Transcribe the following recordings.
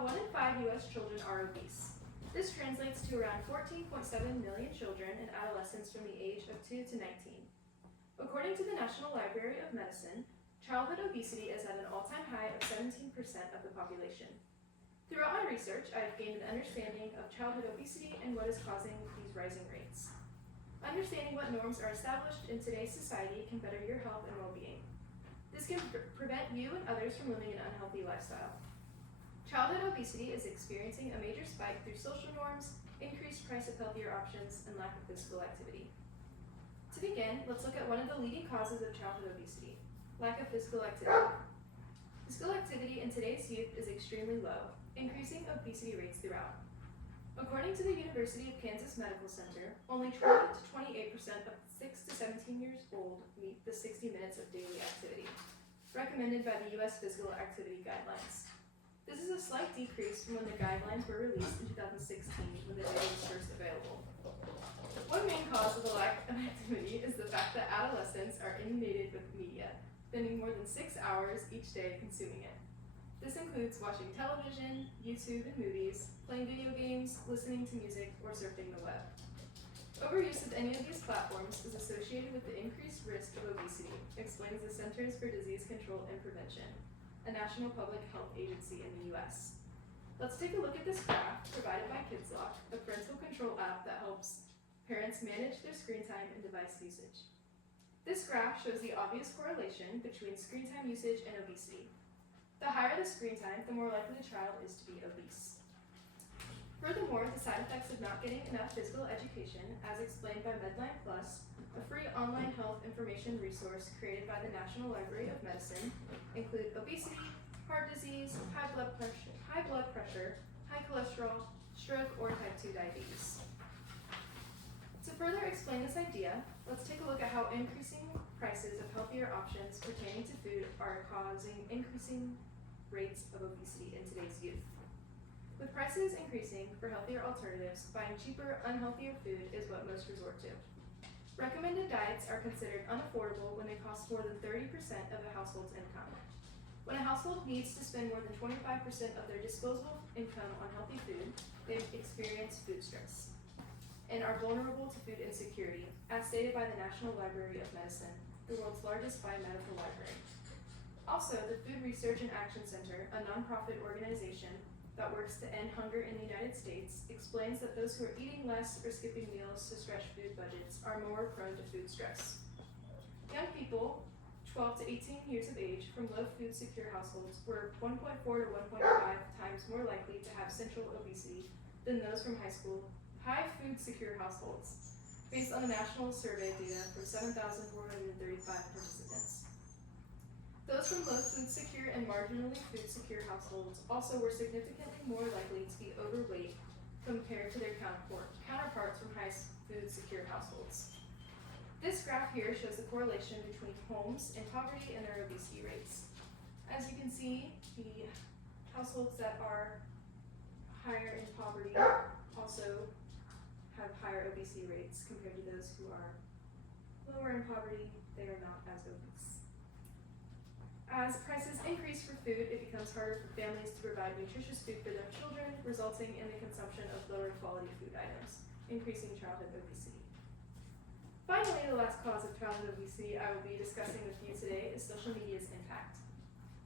About 1 in 5 U.S. children are obese. This translates to around 14.7 million children and adolescents from the age of 2 to 19. According to the National Library of Medicine, childhood obesity is at an all-time high of 17% of the population. Throughout my research, I have gained an understanding of childhood obesity and what is causing these rising rates. Understanding what norms are established in today's society can better your health and well-being. This can prevent you and others from living an unhealthy lifestyle. Childhood obesity is experiencing a major spike through social norms, increased price of healthier options, and lack of physical activity. To begin, let's look at one of the leading causes of childhood obesity: lack of physical activity. Physical activity in today's youth is extremely low, increasing obesity rates throughout. According to the University of Kansas Medical Center, only 20 to 28% of 6 to 17 years old meet the 60 minutes of daily activity, recommended by the U.S. Physical Activity Guidelines. This is a slight decrease from when the guidelines were released in 2016 when the data was first available. One main cause of the lack of activity is the fact that adolescents are inundated with media, spending more than 6 hours each day consuming it. This includes watching television, YouTube and movies, playing video games, listening to music, or surfing the web. Overuse of any of these platforms is associated with the increased risk of obesity, explains the Centers for Disease Control and Prevention, a national public health agency in the U.S. Let's take a look at this graph provided by KidsLock, a parental control app that helps parents manage their screen time and device usage. This graph shows the obvious correlation between screen time usage and obesity. The higher the screen time, the more likely the child is to be obese. Furthermore, the side effects of not getting enough physical education, as explained by Medline Plus, a free online health information resource created by the National Library of Medicine, include obesity, heart disease, high blood pressure, high cholesterol, stroke, or type 2 diabetes. To further explain this idea, let's take a look at how increasing prices of healthier options pertaining to food are causing increasing rates of obesity in today's youth. With prices increasing for healthier alternatives, buying cheaper, unhealthier food is what most resort to. Recommended diets are considered unaffordable when they cost more than 30% of a household's income. When a household needs to spend more than 25% of their disposable income on healthy food, they experience food stress and are vulnerable to food insecurity, as stated by the National Library of Medicine, the world's largest biomedical library. Also, the Food Research and Action Center, a nonprofit organization that works to end hunger in the United States, explains that those who are eating less or skipping meals to stretch food budgets are more prone to food stress. Young people 12 to 18 years of age from low food secure households were 1.4 to 1.5 times more likely to have central obesity than those from high food secure households, based on the national survey data from 7,435 participants. Those from low food secure and marginally food secure households also were significantly more likely to be overweight compared to their counterparts from high food secure households. This graph here shows the correlation between homes in poverty and their obesity rates. As you can see, the households that are higher in poverty also have higher obesity rates compared to those who are lower in poverty. They are not as obese. As prices increase for food, it becomes harder for families to provide nutritious food for their children, resulting in the consumption of lower quality food items, increasing childhood obesity. Finally, the last cause of childhood obesity I will be discussing with you today is social media's impact.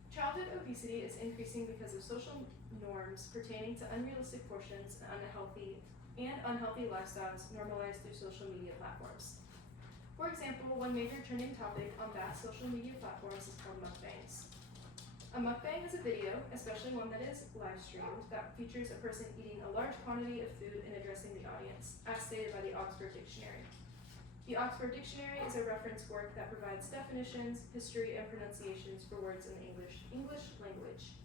Childhood obesity is increasing because of social norms pertaining to unrealistic portions and unhealthy lifestyles normalized through social media platforms. For example, one major trending topic on vast social media platforms is called mukbangs. A mukbang is a video, especially one that is live streamed, that features a person eating a large quantity of food and addressing the audience, as stated by the Oxford Dictionary. The Oxford Dictionary is a reference work that provides definitions, history, and pronunciations for words in the English language.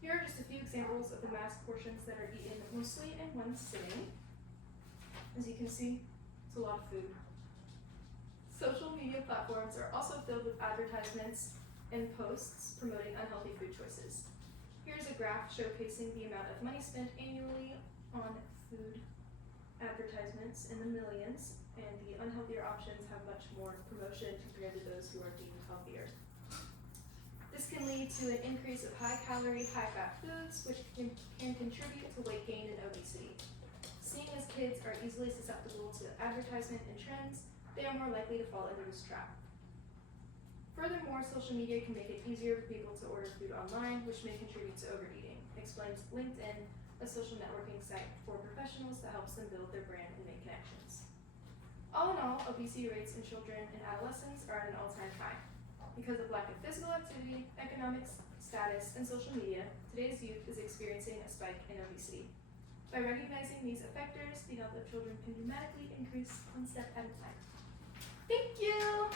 Here are just a few examples of the mass portions that are eaten mostly in one sitting. As you can see, it's a lot of food. Social media platforms are also filled with advertisements and posts promoting unhealthy food choices. Here's a graph showcasing the amount of money spent annually on food advertisements in the millions, and the unhealthier options have much more promotion compared to those who are deemed healthier. This can lead to an increase of high-calorie, high-fat foods, which can contribute to weight gain and obesity. Seeing as kids are easily susceptible to advertisement and trends, they are more likely to fall into this trap. Furthermore, social media can make it easier for people to order food online, which may contribute to overeating, explains LinkedIn, a social networking site for professionals that helps them build their brand and make connections. All in all, obesity rates in children and adolescents are at an all-time high. Because of lack of physical activity, economic status, and social media, today's youth is experiencing a spike in obesity. By recognizing these effectors, the health of children can dramatically increase one step at a time. Thank you!